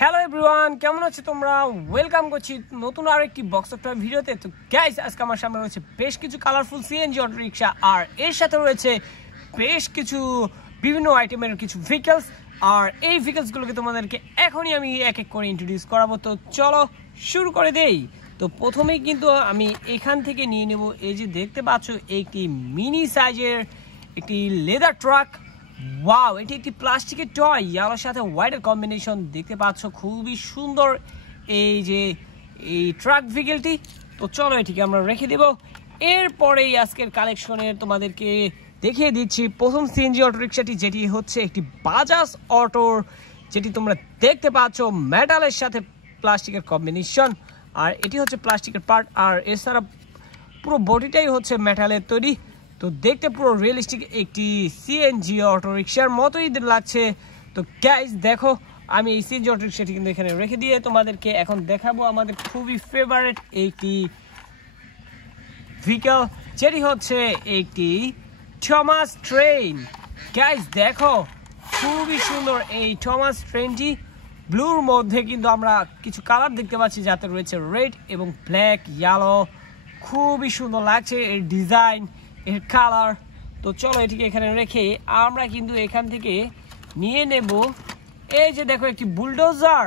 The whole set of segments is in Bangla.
হ্যালো এভরিওয়ান, কেমন আছো তোমরা? ওয়েলকাম করছি নতুন আরেকটি বক্স অফ টয় ভিডিওতে। তো গাইস, আজকে আমার সামনে রয়েছে বেশ কিছু কালারফুল সিএনজি অটো রিক্সা, আর এর সাথে রয়েছে বেশ কিছু বিভিন্ন আইটেমের কিছু ভেহিকলস। আর এই ভেহিকলসগুলোকে তোমাদেরকে এখনই আমি এক এক করে ইন্ট্রোডিউস করাবো। তো চলো শুরু করে দেই। তো প্রথমেই কিন্তু আমি এখান থেকে নিয়ে নেব, এই যে দেখতে পাচ্ছ একটি মিনি সাইজের একটি লেদার ট্রাক। ওয়াও, এটি একটি প্লাস্টিকের টয়, ইয়ালোর সাথে হোয়াইটের কম্বিনেশন দেখতে পাচ্ছ, খুবই সুন্দর এই যে এই ট্রাক ভেহিকলটি। তো চলো এটিকে আমরা রেখে দেব। এরপরেই আজকের কালেকশনের তোমাদেরকে দেখিয়ে দিচ্ছি প্রথম সিএনজি অটো রিক্সাটি, যেটি হচ্ছে একটি বাজাজ অটোর, যেটি তোমরা দেখতে পাচ্ছ মেটালের সাথে প্লাস্টিকের কম্বিনেশন। আর এটি হচ্ছে প্লাস্টিকের পার্ট, আর এছাড়া পুরো বডিটাই হচ্ছে মেটালের তৈরি। তো দেখতে পুরো রিয়েলিস্টিক একটি সিএনজি অটো রিক্সার মতোই লাগছে। তো গাইস দেখো, আমি এই সিএনজি অটো রিক্সাটি কিন্তু এখানে রেখে দিয়ে তোমাদেরকে এখন দেখাবো আমাদের খুবই ফেভারিট একটি ভেহিকল, যেটি হচ্ছে একটি থমাস ট্রেন। গাইস দেখো, খুবই সুন্দর এই থমাস ট্রেনটি। ব্লুর মধ্যে কিন্তু আমরা কিছু কালার দেখতে পাচ্ছি, যাতে রয়েছে রেড এবং ব্ল্যাক, ইয়েলো। খুবই সুন্দর লাগছে এর ডিজাইন, এর কালার। তো চলো এটিকে এখানে রেখে আমরা কিন্তু এখান থেকে নিয়ে নেব, এই যে দেখো একটি বুলডোজার।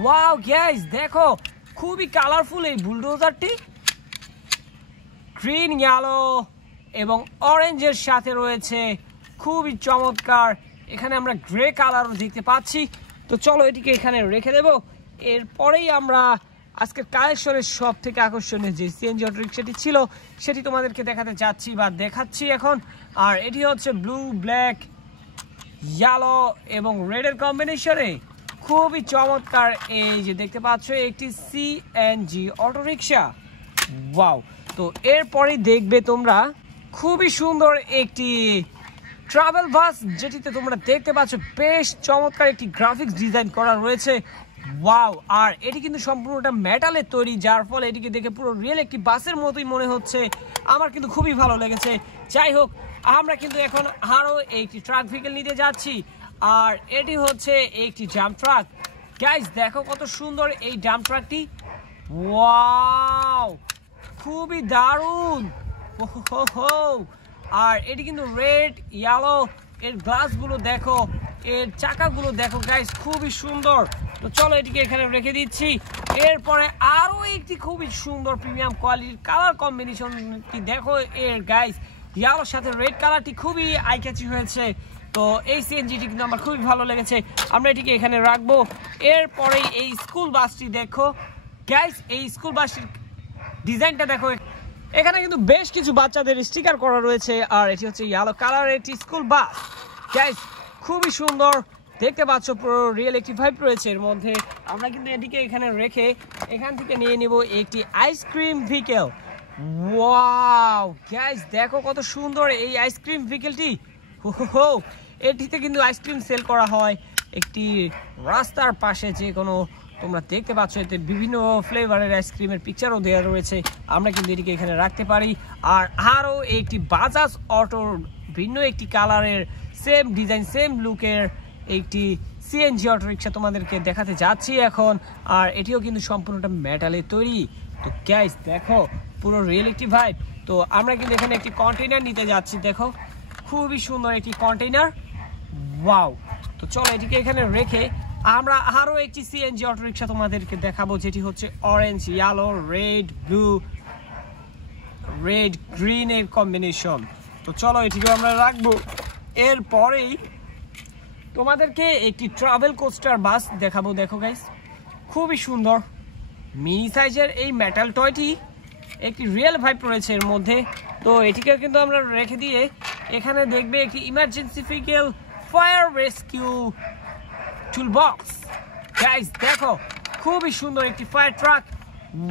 ওয়াও গাইস দেখো, খুবই কালারফুল এই বুলডোজারটি, গ্রিন, ইয়েলো এবং অরেঞ্জের সাথে রয়েছে, খুবই চমৎকার। এখানে আমরা গ্রে কালারও দেখতে পাচ্ছি। তো চলো এটিকে এখানে রেখে দেব। এরপরেই আমরা আজকের কালেকশনের সব থেকে আকর্ষণীয় যে সিএনজি অটো রিক্সাটি ছিল সেটি তোমাদেরকে দেখাতে যাচ্ছি বা দেখাচ্ছি এখন। আর এটি হচ্ছে ব্লু, ব্ল্যাক, ইয়েলো এবং রেডের কম্বিনেশনে খুবই চমৎকার। এই যে দেখতে পাচ্ছ একটি সিএনজি অটো রিক্সা। ওয়াও, তো এরপরেই দেখবে তোমরা খুবই সুন্দর একটি ট্রাভেল বাস, যেটিতে তোমরা দেখতে পাচ্ছ বেশ চমৎকার একটি গ্রাফিক্স ডিজাইন করা রয়েছে। ওয়াও, আর এটি কিন্তু সম্পূর্ণটা মেটালের তৈরি, যার ফলে এটিকে দেখে পুরো রিয়েল একটি বাসের মতোই মনে হচ্ছে। আমার কিন্তু খুবই ভালো লেগেছে। যাই হোক, আমরা কিন্তু এখন আরও একটি ট্রাক ভেহিকল নিতে যাচ্ছি, আর এটি হচ্ছে একটি ডাম্প ট্রাক। গাইস দেখো কত সুন্দর এই ডাম্প ট্রাকটি। ওয়াও, খুবই দারুণ। আর এটি কিন্তু রেড, ইয়েলো, এর গ্লাসগুলো দেখো, এর চাকাগুলো দেখো গাইস, খুবই সুন্দর। তো চলো এটিকে এখানে রেখে দিচ্ছি। এরপরে আরো একটি খুবই সুন্দর প্রিমিয়াম কোয়ালিটির কালার কম্বিনেশনটি দেখো এর গাইস, ইয়েলোর সাথে রেড কালারটি খুবই আই ক্যাচি হয়েছে। তো এই সিএনজিটি কিন্তু আমার খুবই ভালো লেগেছে, আমরা এটিকে এখানে রাখবো। এরপরে এই স্কুল বাসটি দেখো গাইস, এই স্কুল বাসটির ডিজাইনটা দেখো, এখানে কিন্তু বেশ কিছু বাচ্চাদের স্টিকার করা রয়েছে। আর এটি হচ্ছে ইয়েলো কালার একটি স্কুল বাস। গাইস খুবই সুন্দর দেখতে পাচ্ছ, পুরো রিয়েল একটি ভাইব রয়েছে এর মধ্যে। আমরা কিন্তু এটিকে এখানে রেখে এখান থেকে নিয়ে নিব একটি আইসক্রিম ভেহিকল। ওয়াও গাইস দেখো কত সুন্দর এই আইসক্রিম ভেহিকলটি। এটিতে কিন্তু আইসক্রিম সেল করা হয় একটি রাস্তার পাশে, যে কোনো তোমরা দেখতে পাচ্ছ এতে বিভিন্ন ফ্লেভারের আইসক্রিমের পিকচারও দেওয়া রয়েছে। আমরা কিন্তু এটিকে এখানে রাখতে পারি। আর আরও একটি বাজাজ অটোর ভিন্ন একটি কালারের, সেম ডিজাইন, সেম লুকের একটি সিএনজি অটো রিক্সা তোমাদেরকে দেখাতে যাচ্ছি এখন। আর এটিও কিন্তু সম্পূর্ণটা মেটালের তৈরি। তো গাইস দেখো, পুরো রিয়েল একটি ভাইব। তো আমরা কিন্তু এখানে একটি কন্টেইনার নিতে যাচ্ছি, দেখো খুবই সুন্দর একটি কন্টেইনার। ওয়াও, তো চলো এটিকে এখানে রেখে আমরা আরও একটি সিএনজি অটো রিক্সা তোমাদেরকে দেখাবো, যেটি হচ্ছে orange, yellow, red, blue, red, green এর কম্বিনেশন। তো চলো এটিকে আমরা রাখবো। এরপরেই তোমাদেরকে একটি ট্রাভেল কোস্টার বাস দেখাবো। দেখো গাইস, খুবই সুন্দর মিনি সাইজের এই মেটাল টয়টি, একটি রিয়েল ভাইব রয়েছে এর মধ্যে। তো এটিকে কিন্তু আমরা রেখে দিয়ে এখানে দেখবে একটি emergency vehicle, fire rescue tool box. Guys দেখো, খুবই সুন্দর একটি ফায়ার ট্রাক।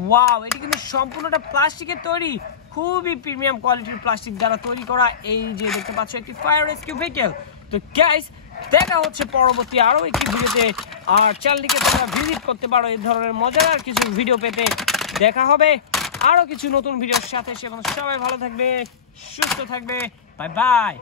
ওয়াও, এটি কিন্তু সম্পূর্ণটা প্লাস্টিকের তৈরি, খুবই প্রিমিয়াম কোয়ালিটির প্লাস্টিক দ্বারা তৈরি করা। এই যে দেখতে পাচ্ছ একটি ফায়ার রেস্কিউ ভেহিকল। তো গাইস দেখা হচ্ছে পরবর্তী আরও একটি ভিডিওতে। আর চ্যানেলটিকে তোমরা ভিজিট করতে পারো এই ধরনের মজার কিছু ভিডিও পেতে। দেখা হবে আরও কিছু নতুন ভিডিওর সাথে। সেখানে সবাই ভালো থাকবে, সুস্থ থাকবে। Bye bye.